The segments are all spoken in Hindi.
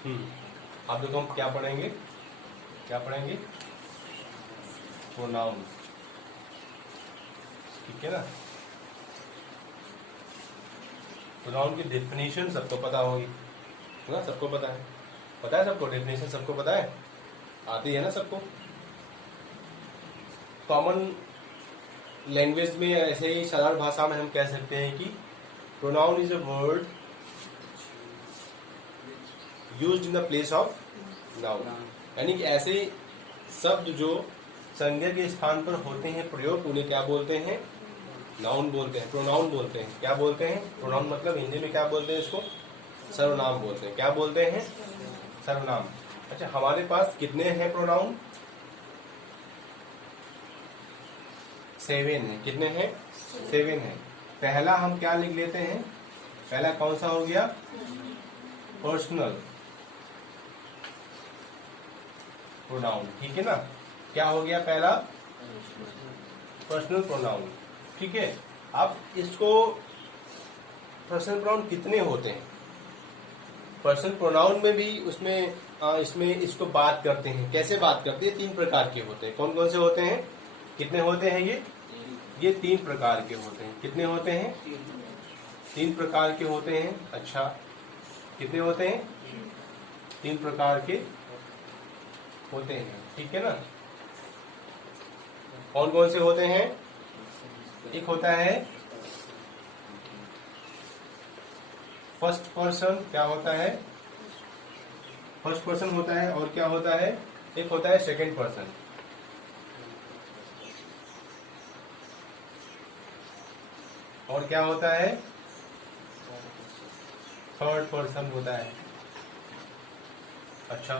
आप देखो हम क्या पढ़ेंगे, प्रोनाउन। ठीक है ना। प्रोनाउन की डेफिनेशन सबको पता होगी ना, सबको पता है सबको, डेफिनेशन सबको पता है, आती है ना सबको। कॉमन लैंग्वेज में ऐसे ही सरल भाषा में हम कह सकते हैं कि pronoun is a word used in the place of noun, यानी कि ऐसे शब्द जो संज्ञा के स्थान पर होते हैं प्रयोग, उन्हें क्या बोलते हैं, नाउन बोलते हैं, प्रोनाउन बोलते हैं। क्या बोलते हैं, प्रोनाउन मतलब हिंदी में क्या बोलते हैं इसको, सर्वनाम बोलते हैं। क्या बोलते हैं, सर्वनाम। अच्छा, हमारे पास कितने हैं प्रोनाउन, 7 है। कितने हैं, 7 है। पहला हम क्या लिख लेते हैं, पहला कौन सा हो गया, पर्सनल प्रोनाउन। ठीक है ना, क्या हो गया पहला, पर्सनल प्रोनाउन। ठीक है। अब इसको पर्सनल प्रोनाउन कितने होते हैं, पर्सनल प्रोनाउन में भी उसमें इसमें इसको बात करते हैं। कैसे बात करते हैं, 3 प्रकार के होते हैं। कौन कौन से होते हैं, कितने होते हैं ये 3 प्रकार के होते हैं। कितने होते हैं, 3 प्रकार के होते हैं। अच्छा, कितने होते हैं, 3 प्रकार के होते हैं। ठीक है ना। कौन कौन से होते हैं, एक होता है फर्स्ट पर्सन, क्या होता है, फर्स्ट पर्सन होता है, और क्या होता है, एक होता है सेकंड पर्सन, और क्या होता है, थर्ड पर्सन होता है। अच्छा,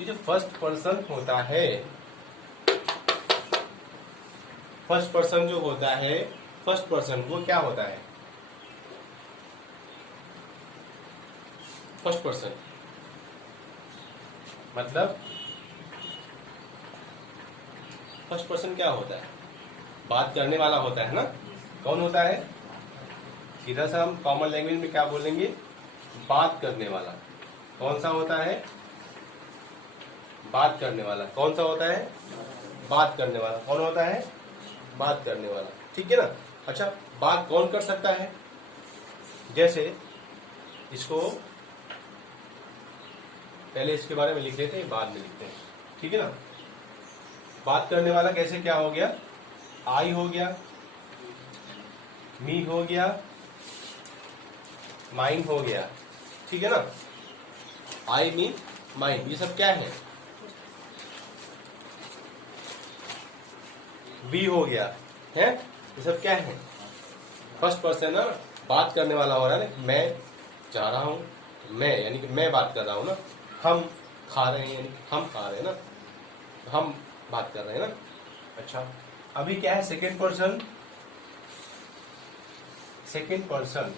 ये जो फर्स्ट पर्सन होता है, फर्स्ट पर्सन जो होता है, फर्स्ट पर्सन वो क्या होता है, फर्स्ट पर्सन मतलब फर्स्ट पर्सन क्या होता है, बात करने वाला होता है ना। कौन होता है, सीधा सा हम कॉमन लैंग्वेज में क्या बोलेंगे, बात करने वाला। कौन सा होता है, बात करने वाला। कौन सा होता है, बात करने वाला। कौन होता है, बात करने वाला। ठीक है ना। अच्छा, बात कौन कर सकता है, जैसे इसको पहले इसके बारे में लिख लेते हैं, बाद में लिखते हैं। ठीक है ना। बात करने वाला कैसे, क्या हो गया, आई हो गया, मी हो गया, माइन हो गया। ठीक है ना। आई, मी, माइन, ये सब क्या है, वी हो गया है, ये सब क्या है, फर्स्ट पर्सन है ना, बात करने वाला हो रहा है ना। मैं जा रहा हूं, मैं यानी कि मैं बात कर रहा हूं ना। हम खा रहे हैं, यानी हम खा रहे हैं ना, हम बात कर रहे हैं ना। अच्छा, अभी क्या है, सेकेंड पर्सन, सेकेंड पर्सन।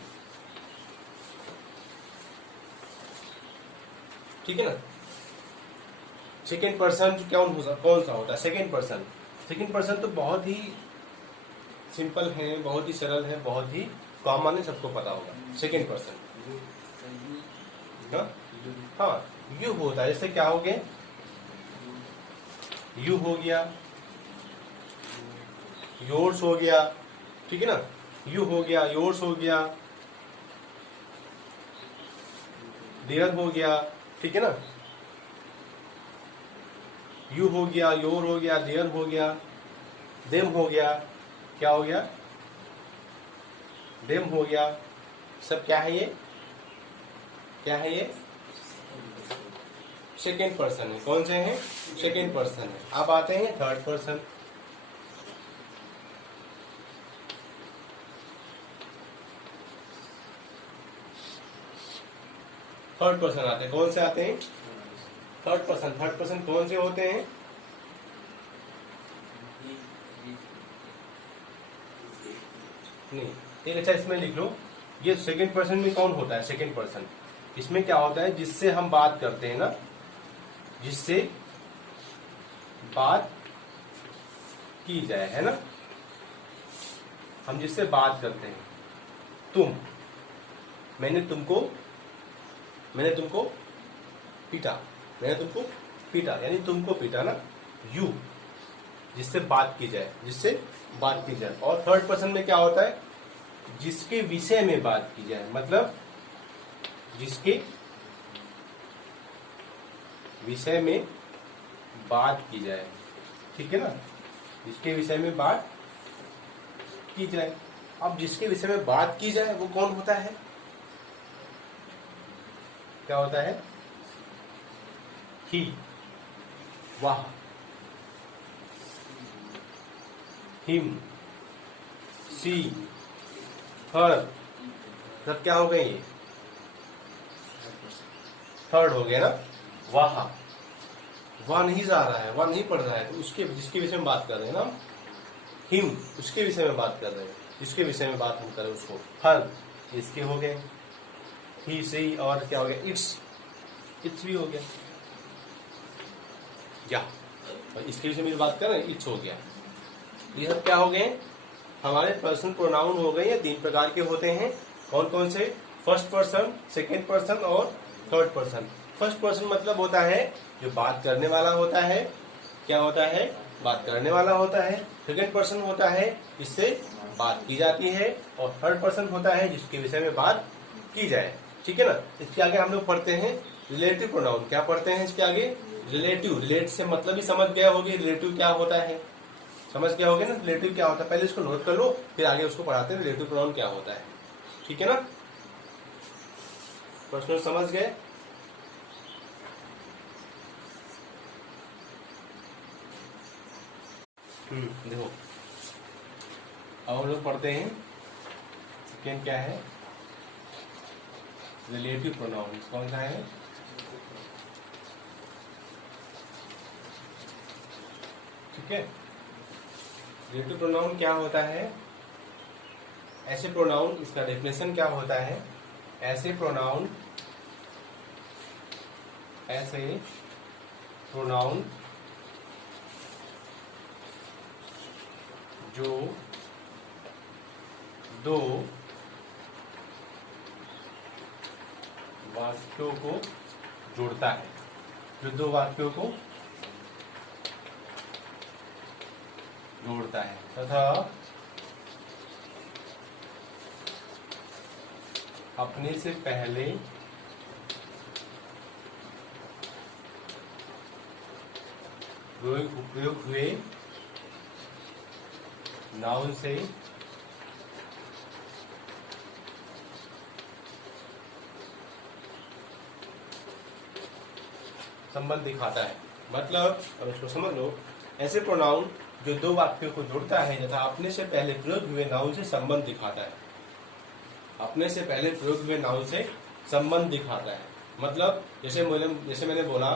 ठीक है ना। सेकेंड पर्सन कौन सा होता है, सेकेंड पर्सन। सेकेंड पर्सन तो बहुत ही सिंपल है, बहुत ही सरल है, बहुत ही कॉमन है, सबको पता होगा। सेकेंड पर्सन हाँ, यू होता है। जैसे क्या हो गया, यू हो गया, योर्स हो गया। ठीक है ना, यू हो गया, योर्स हो गया, देयर हो गया। ठीक है ना, यू हो गया, योर हो गया, देयर हो गया, देम हो गया। क्या हो गया, देम हो गया। सब क्या है ये, क्या है ये, सेकेंड पर्सन है। कौन से हैं, सेकेंड पर्सन है। अब आते हैं थर्ड पर्सन। थर्ड पर्सन आते हैं, कौन से आते हैं, थर्ड पर्सन। थर्ड पर्सन कौन से होते हैं, नहीं, एक अच्छा इसमें लिख लो, ये सेकेंड पर्सन में कौन होता है, सेकेंड पर्सन। इसमें क्या होता है, जिससे हम बात करते हैं ना, जिससे बात की जाए, है ना, हम जिससे बात करते हैं। तुम, मैंने तुमको पीटा, मैंने तुमको पीटा, यानी तुमको पीटा ना, यू, जिससे बात की जाए, जिससे बात की जाए। और थर्ड पर्सन में क्या होता है, जिसके विषय में बात की जाए, मतलब जिसके विषय में बात की जाए, ठीक है ना, जिसके विषय में बात की जाए। अब जिसके विषय में बात की जाए वो कौन होता है, क्या होता है, ही, वह, हिम, सी, हर, सब क्या हो गए, ये थर्ड हो गया ना। वह नहीं जा रहा है, वह नहीं पढ़ रहा है, तो उसके जिसके विषय में बात कर रहे हैं ना, हिम, उसके विषय में बात कर रहे हैं, जिसके विषय में बात हम करें उसको। हर, इसके हो गए, ही, सी, और क्या हो गया, इट्स भी हो गया, या, और इसके विषय में बात कर रहे हैं, इट्स हो गया। ये सब क्या हो गए, हमारे पर्सनल प्रोनाउन हो गए। ये 3 प्रकार के होते हैं, कौन कौन से, फर्स्ट पर्सन, सेकेंड पर्सन और थर्ड पर्सन। फर्स्ट पर्सन मतलब होता है जो बात करने वाला होता है, क्या होता है, बात करने वाला होता है। सेकेंड पर्सन होता है जिससे बात की जाती है, और थर्ड पर्सन होता है जिसके विषय में बात की जाए, ठीक है ना। इसके आगे हम लोग पढ़ते हैं रिलेटिव प्रोनाउन। क्या पढ़ते हैं इसके आगे, रिलेटिव। रिलेट से मतलब ही समझ गया होगी, रिलेटिव क्या होता है, समझ गया होगा ना रिलेटिव क्या होता है। पहले इसको नोट कर लो, फिर आगे उसको पढ़ाते हैं रिलेटिव प्रोनाउन क्या होता है, ठीक है ना। प्रश्न समझ गए। देखो अब हम लोग पढ़ते हैं सेकेंड क्या है, रिलेटिव प्रोनाउन। कौन सा है, ठीक है। रिलेटिव प्रोनाउन क्या होता है, ऐसे प्रोनाउन, इसका डेफिनेशन क्या होता है, ऐसे प्रोनाउन जो दो वाक्यों को जोड़ता है, जो दो वाक्यों को जोड़ता है तथा अपने से पहले उपयोग हुए नाउन से संबंध दिखाता है। मतलब अब इसको समझ लो, ऐसे प्रोनाउन जो दो वाक्यों को जोड़ता है तथा अपने से पहले प्रयोग हुए नाउन से संबंध दिखाता है, अपने से पहले प्रयोग हुए नाउन से संबंध दिखाता है। मतलब जैसे मैंने बोला,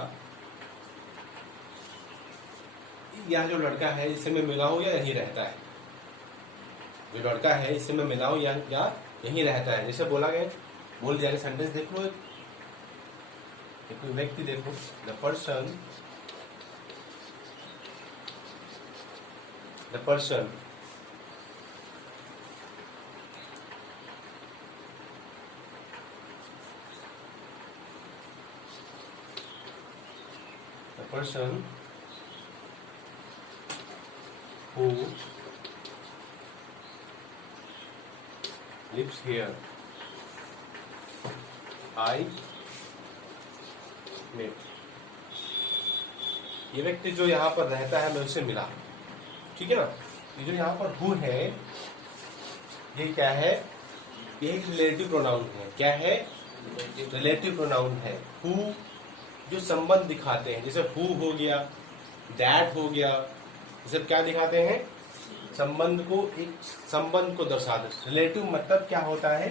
यह जो लड़का है इससे मैं मिला हूं या यहीं रहता है, जो लड़का है इससे मैं मिला हूं या यहीं रहता है। जैसे बोला गया, बोल दिया सेंटेंस देख लो, एक व्यक्ति देखो, the person who lives here I met। ये व्यक्ति जो यहाँ पर रहता है मैं उससे मिला, ठीक है ना। ये जो यहाँ पर हु है, ये क्या है, ये एक रिलेटिव प्रोनाउन है। क्या है, रिलेटिव प्रोनाउन है। हु जो संबंध दिखाते हैं, जैसे हु हो गया, दैट हो गया, ये सब क्या दिखाते हैं, संबंध को, एक संबंध को दर्शाते। रिलेटिव मतलब क्या होता है,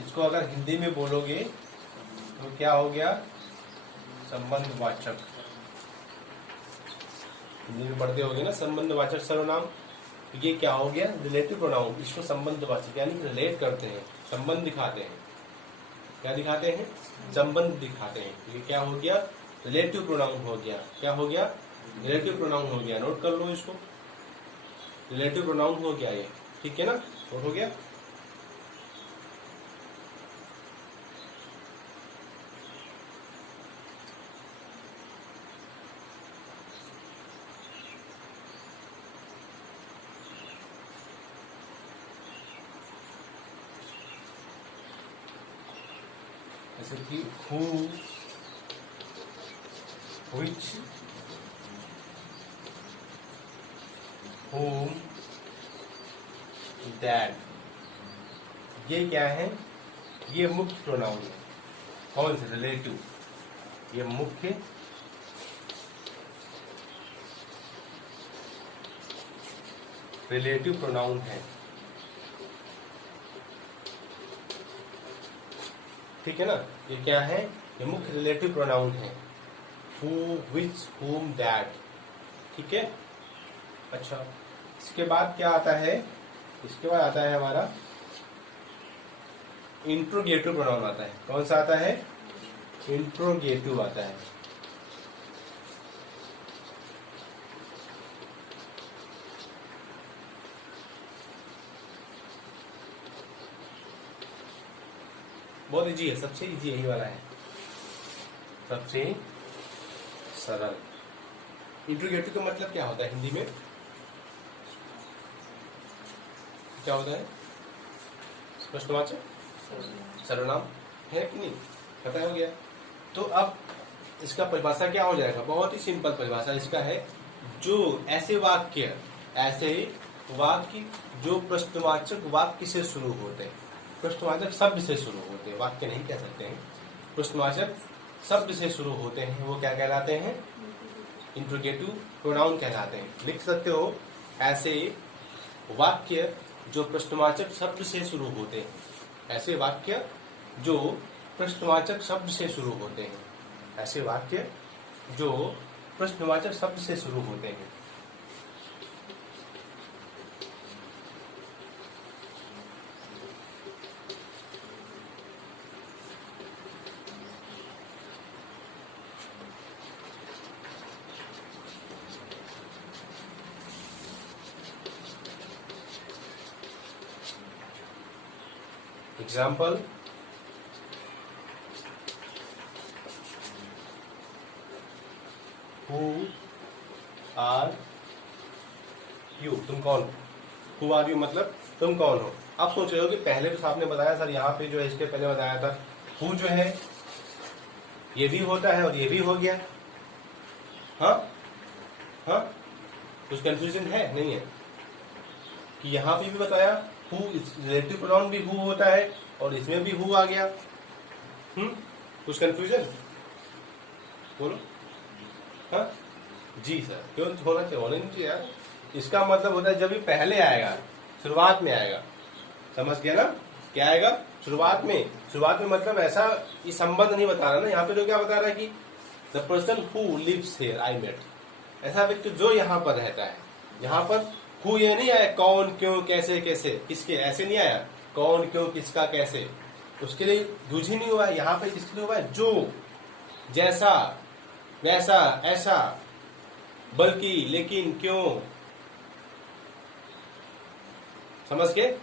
इसको अगर हिंदी में बोलोगे तो क्या हो गया, संबंधवाचक। हिंदी में पढ़ते होगे ना, संबंधवाचक सर्वनाम, ये क्या हो गया, रिलेटिव प्रोनाउन। इसको संबंधवाचक यानी कि रिलेट करते हैं, संबंध दिखाते हैं। क्या दिखाते हैं, संबंध दिखाते हैं। ये क्या हो गया, रिलेटिव प्रोनाउन हो गया। क्या हो गया, रिलेटिव प्रोनाउन हो गया। नोट कर लो इसको, रिलेटिव प्रोनाउन हो गया ये, ठीक है ना, नोट हो गया। जैसे कि हु, which, whom, that, ये क्या है? ये मुख्य प्रोनाउन है। कौन से? रिलेटिव। ये मुख्य रिलेटिव प्रोनाउन है। ठीक है ना? ये क्या है? ये मुख्य रिलेटिव प्रोनाउन है। हु, विच, हुम, दैट। ठीक है। अच्छा, इसके बाद क्या आता है? इसके बाद आता है हमारा इंट्रोगेटिव प्रोनाउन आता है। कौन सा आता है? इंट्रोगेटिव आता है। बहुत इजी है, सबसे इजी यही वाला है, सबसे सरल। इंट्रोगेटिव का मतलब क्या होता है हिंदी में? क्या होता है? स्पष्टवाचक, सर्वनाम है कि नहीं? पता हो गया। तो अब इसका परिभाषा क्या हो जाएगा? बहुत ही सिंपल परिभाषा इसका है, जो ऐसे वाक्य जो प्रश्नवाचक वाक्य से शुरू होते हैं, प्रश्नवाचक शब्द से शुरू होते हैं, वाक्य नहीं कह सकते हैं, प्रश्नवाचक शब्द से शुरू होते हैं, वो क्या कहलाते हैं? इंट्रोगेटिव प्रोनाउन कहलाते हैं। लिख सकते हो, ऐसे वाक्य जो प्रश्नवाचक शब्द से शुरू होते हैं, ऐसे वाक्य जो प्रश्नवाचक शब्द से शुरू होते हैं, ऐसे वाक्य जो प्रश्नवाचक शब्द से शुरू होते हैं। एग्जाम्पल, हु आर यू, तुम कौन हो? हु आर यू मतलब तुम कौन हो। आप सोच रहे हो कि पहले तो आपने बताया सर, यहाँ पे जो है इसके पहले बताया था हु जो है ये भी होता है और ये भी हो गया। हाँ हाँ, कुछ कंफ्यूजन है? नहीं है कि यहाँ पे भी बताया हु, रिलेटिव प्रोनाउन भी हु होता है और इसमें भी हु आ गया। कुछ कंफ्यूजन? बोलो। हाँ जी सर, क्यों होना चाहिए? होना नहीं चाहिए यार। इसका मतलब होता है जब भी पहले आएगा, शुरुआत में आएगा। समझ गया ना? क्या आएगा? शुरुआत में। शुरुआत में मतलब ऐसा ये संबंध नहीं बता रहा ना, यहाँ पे तो क्या बता रहा है कि the person who lives here I met, ऐसा व्यक्ति जो यहाँ पर रहता है। यहाँ पर हु ये नहीं आया कौन, क्यों, कैसे, कैसे, किसके, ऐसे नहीं आया कौन, क्यों, किसका, कैसे, उसके लिए यूज ही नहीं हुआ है। यहाँ पे किसके लिए हुआ है? जो, जैसा, वैसा, ऐसा, बल्कि, लेकिन, क्यों। समझ गए?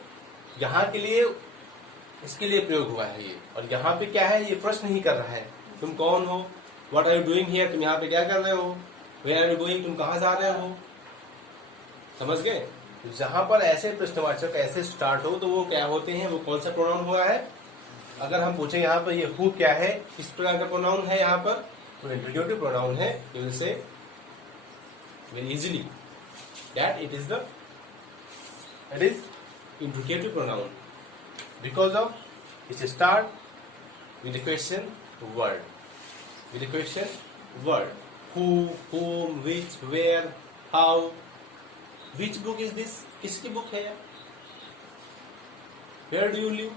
यहाँ के लिए, इसके लिए प्रयोग हुआ है ये। और यहाँ पे क्या है? ये प्रश्न ही कर रहा है, तुम कौन हो? What are you doing here, तुम यहाँ पे क्या कर रहे हो? वेयर आर यू गोइंग, तुम कहाँ जा रहे हो? समझ गए? जहां पर ऐसे प्रश्नवाचक ऐसे स्टार्ट हो तो वो क्या होते हैं? वो कौन सा प्रोनाउन हुआ है? अगर हम पूछे यहाँ पर ये हु क्या है, किस प्रकार का प्रोनाउन है यहाँ पर, तो इंट्रोगेटिव प्रोनाउन है। You will say very easily that it is interrogative pronoun because of its start with the question word, with the question word, who, whom, which, where, how, which book is this, किसकी बुक है यार? Where do you live,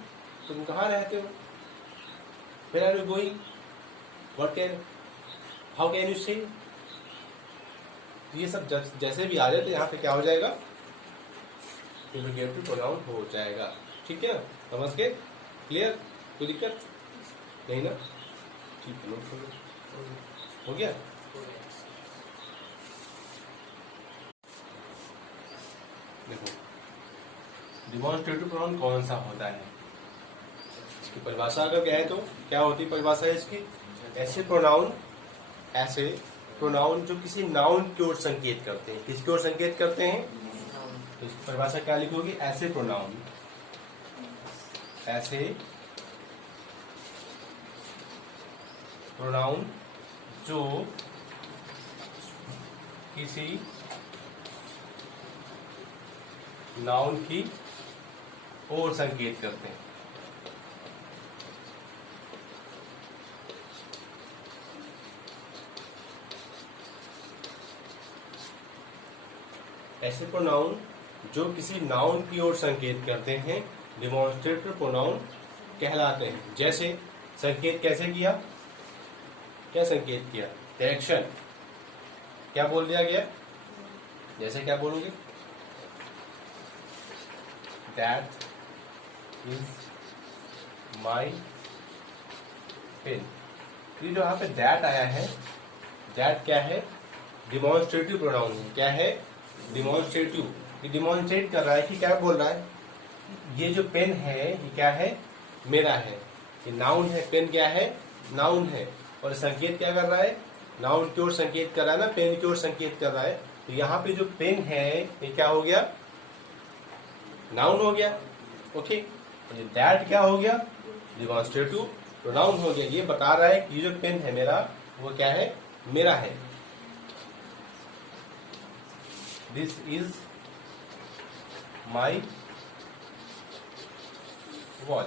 तुम कहाँ रहते हो? Where are you going, how can you say? ये सब जैसे भी आ जाए तो यहाँ पे क्या हो जाएगा? इंट्रोगेटिव प्रोनाउन हो जाएगा। ठीक है ना? समझ के? क्लियर? कोई दिक्कत नहीं ना? ठीक है, नोट हो गया। देखो, डिमॉन्स्ट्रेटिव प्रोनाउन कौन सा होता है? इसकी परिभाषा अगर कहें तो क्या होती है परिभाषा इसकी? ऐसे प्रोनाउन जो किसी नाउन की ओर संकेत करते हैं। किसकी ओर संकेत करते हैं? तो इसकी परिभाषा क्या लिखोगे? ऐसे प्रोनाउन जो किसी नाउन की ओर संकेत करते हैं। ऐसे प्रोनाउन जो किसी नाउन की ओर संकेत करते हैं डिमॉन्स्ट्रेटिव प्रोनाउन कहलाते हैं। जैसे संकेत कैसे किया, क्या संकेत किया, डायरेक्शन, क्या बोल दिया गया, जैसे क्या बोलोगे, दैट इज माई पेन। ये जो यहाँ पे दैट आया है, दैट क्या है, डिमॉन्स्ट्रेटिव प्रोनाउन है। क्या है, डिमॉन्स्ट्रेटिव। ये डिमॉन्स्ट्रेट कर रहा है कि क्या बोल रहा है, ये जो पेन है ये क्या है, मेरा है। ये नाउन है, पेन क्या है, नाउन है। और संकेत क्या कर रहा है, नाउन की ओर संकेत कर रहा है ना, पेन की ओर संकेत कर रहा है। तो यहाँ पे जो पेन है ये क्या हो गया, नाउन हो गया। ओके, दैट क्या हो गया, डिमॉन्स्ट्रेटिव प्रोनाउन हो गया। ये बता रहा है कि ये जो पेन है मेरा वो क्या है, मेरा है। This is my watch.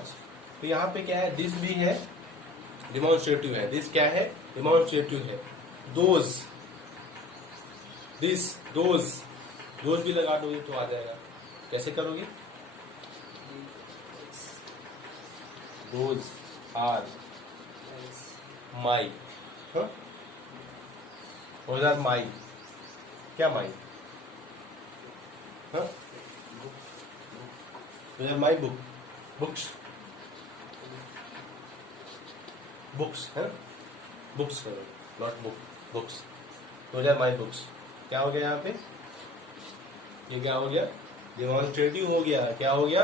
तो यहाँ पे क्या है, दिस भी है, डिमॉन्स्ट्रेटिव है। दिस क्या है, डिमॉन्स्ट्रेटिव है। दोज, दिस, दोज, दोज भी लगा दोगे तो आ जाएगा। कैसे करोगे, those are my, those are my, क्या my, those are my book, books, books है, बुक्स करो, not book, books. Those are my books. क्या हो गया यहाँ पे, ये क्या हो गया, डिमॉन्स्ट्रेटिव हो गया। क्या हो गया,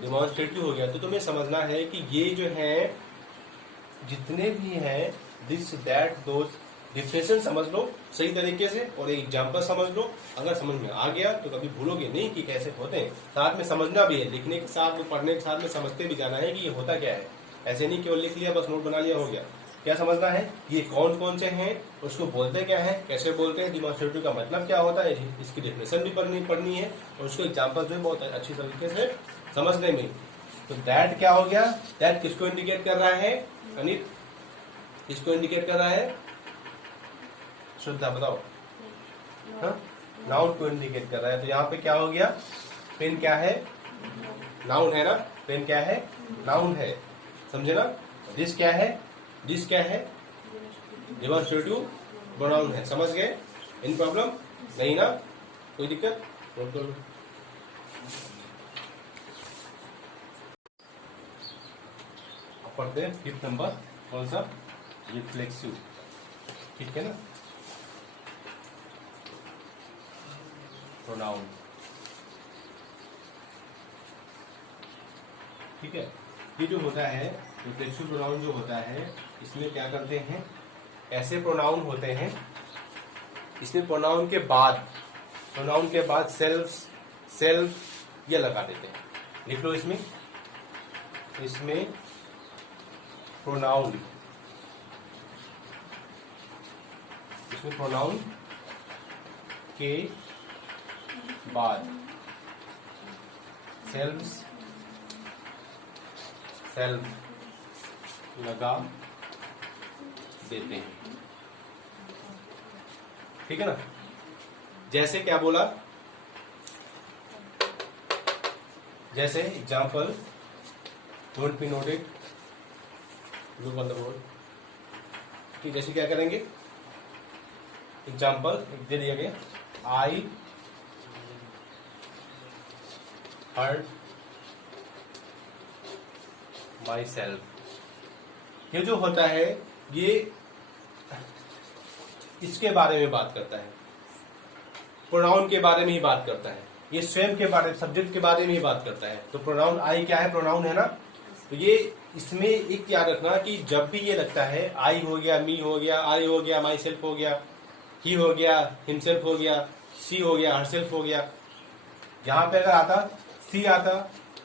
डिमॉन्स्ट्रेटिव हो गया। तो तुम्हें समझना है कि ये जो है जितने भी हैं, दिस दैट दोज, डिफिनेशन समझ लो सही तरीके से और एक एग्जाम्पल समझ लो। अगर समझ में आ गया तो कभी भूलोगे नहीं कि कैसे होते हैं। साथ में समझना भी है, लिखने के साथ, पढ़ने के साथ में समझते भी जाना है कि ये होता क्या है। ऐसे नहीं केवल लिख लिया बस नोट बना लिया हो गया। क्या समझना है, ये कौन कौन से हैं, उसको बोलते क्या है, कैसे बोलते हैं, डिमॉन्स्ट्रेटिव का मतलब क्या होता है, इसकी डेफिनेशन भी पढ़नी है और उसको एग्जाम्पल जो है बहुत अच्छी तरीके से समझने में। तो दैट क्या हो गया, दैट किसको इंडिकेट कर रहा है, अनित किसको इंडिकेट कर रहा है, श्रद्धा बताओ, नाउन को इंडिकेट कर रहा है। तो यहाँ पे क्या हो गया, पेन क्या है, नाउन है ना, पेन क्या है, नाउन है, समझे ना। दिस क्या है, दिस क्या है, डिमॉन्स्ट्रेटिव प्रोनाउन है। समझ गए, इन प्रॉब्लम नहीं ना, कोई दिक्कत, नोट कर लो। पढ़ते हैं 5th नंबर, कौन सा, रिफ्लेक्सिव, ठीक है ना, प्रोनाउन, ठीक है। ये जो होता है रिफ्लेक्सिव प्रोनाउन जो होता है, इसमें क्या करते हैं, ऐसे प्रोनाउन होते हैं, इसमें प्रोनाउन के बाद सेल्फ ये लगा देते हैं। लिख लो इसमें प्रोनाउन, इसमें प्रोनाउन के बाद सेल्फ लगा देते हैं, ठीक है ना। जैसे क्या बोला, जैसे example, don't be noted, look on the board, कि जैसे क्या करेंगे, एग्जाम्पल दे दिया गया, आई हर्ट माई सेल्फ। ये जो होता है ये इसके बारे में बात करता है, प्रोनाउन के बारे में ही बात करता है, ये स्वयं के बारे में, सब्जेक्ट के बारे में ही बात करता है। तो प्रोनाउन आई क्या है, प्रोनाउन है ना। तो ये इसमें एक याद रखना कि जब भी ये लगता है, आई हो गया, मी हो गया, आई हो गया, माई सेल्फ हो गया, ही हो गया, हिमसेल्फ हो गया, सी हो गया, हरसेल्फ हो गया, यहां पे अगर आता सी आता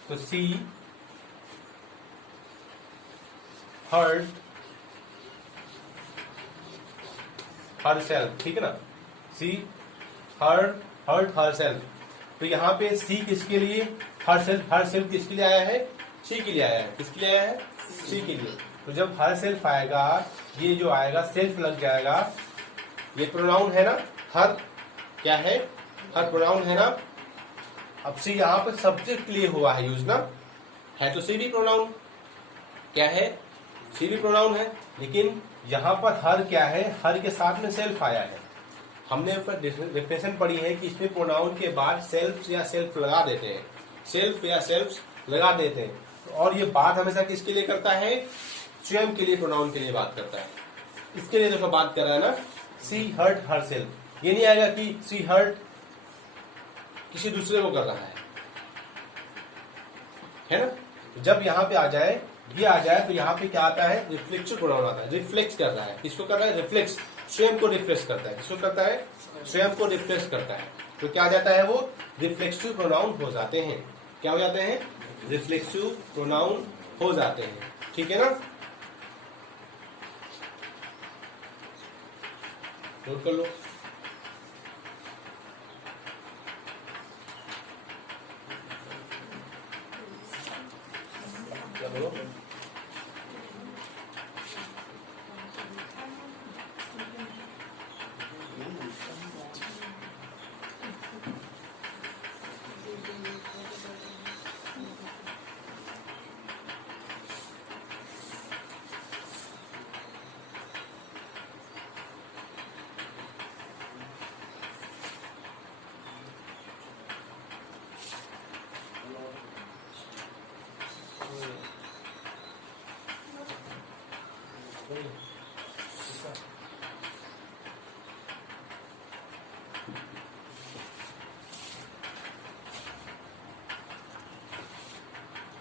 तो सी हर्ड हर सेल्फ, ठीक है ना, सी हर्ट हर सेल्फ। तो यहाँ पे सी किसके लिए, हर सेल्फ किसके लिए आया है, सी के लिए आया है। किसके लिए आया है, सी के लिए। तो जब हर सेल्फ आएगा, ये जो आएगा सेल्फ लग जाएगा, ये प्रोनाउन है ना, हर क्या है, हर प्रोनाउन है ना। अब सी यहाँ पर सब्जेक्ट के लिए हुआ है यूज ना, है तो सी भी प्रोनाउन, क्या है, सी भी प्रोनाउन है, लेकिन यहाँ पर हर क्या है, हर के साथ में सेल्फ आया है। हमने ऊपर डेफिनेशन पढ़ी है कि इसमें प्रोनाउन के बाद सेल्फ या सेल्फ लगा देते हैं, सेल्फ या सेल्फ लगा देते हैं। और ये बात हमेशा किसके लिए करता है, स्वयं के लिए, प्रोनाउन के लिए बात करता है। इसके लिए देखो बात कर रहा है ना, सी हर्ट हर सेल्फ। ये नहीं आएगा कि सी हर्ट किसी दूसरे को कर रहा है ना। जब यहाँ पे आ जाए, ये आ जाए, तो यहाँ पे क्या आता है, रिफ्लेक्सिव प्रोनाउन आता है। रिफ्लेक्स कर रहा है, किसको कर रहा है, रिफ्लेक्स, स्वयं को रिफ्लेक्स करता है। किसको करता है, स्वयं को रिफ्लेक्स करता है। तो क्या आ जाता है, वो रिफ्लेक्सिव प्रोनाउन हो जाते हैं। क्या हो जाते हैं, रिफ्लेक्सिव प्रोनाउन हो जाते हैं, ठीक है ना। नोट कर लो। क्या बोलो,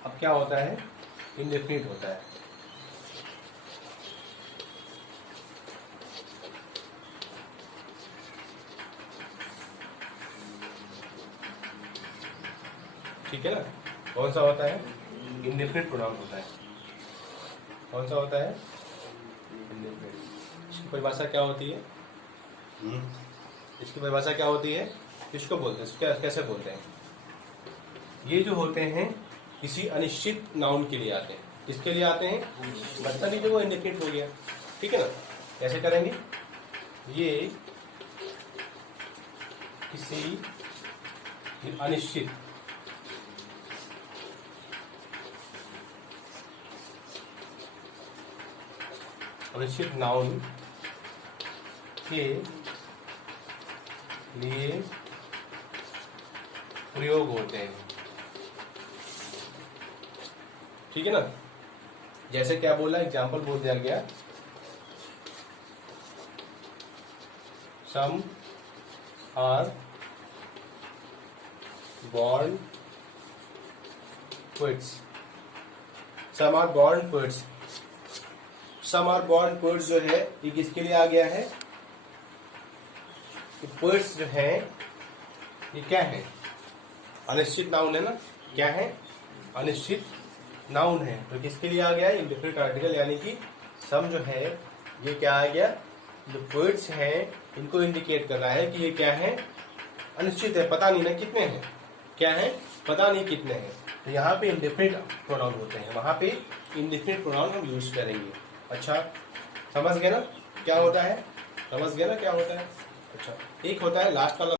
अब क्या होता है, इंडेफिनिट होता है। ठीक है ना। कौन सा होता है, इंडेफिनिट प्रोनाउन होता है। कौन सा होता है, इंडेफिनिट। इसकी परिभाषा क्या होती है, इसकी परिभाषा क्या होती है, किसको बोलते हैं, कैसे बोलते हैं। ये जो होते हैं किसी अनिश्चित नाउन के लिए आते हैं। किसके लिए आते हैं, बता दीजिए, वो इंडेफिनिट हो गया, ठीक है ना। कैसे करेंगे, ये किसी अनिश्चित नाउन के लिए प्रयोग होते हैं, ठीक है ना। जैसे क्या बोला, एग्जाम्पल बोल दिया गया, some are born poets, some are born poets. Some are born poets जो है, ये किसके लिए आ गया है, पोएट्स जो है ये क्या है, अनिश्चित नाउन है ना, क्या है, अनिश्चित नाउन है। तो किसके लिए आ गया है, इंडेफिनिट आर्टिकल, यानी कि सम जो है ये क्या आ गया, जो पोएट्स हैं इनको इंडिकेट कर रहा है कि ये क्या है, अनिश्चित है, पता नहीं ना कितने हैं, क्या है, पता नहीं कितने हैं। तो यहाँ पे इंडेफिनिट प्रोनाउन होते हैं, वहां पे इंडेफिनिट प्रोनाउन हम यूज करेंगे। अच्छा, समझ गए ना क्या होता है, समझ गए ना क्या होता है। अच्छा, एक होता है लास्ट वाला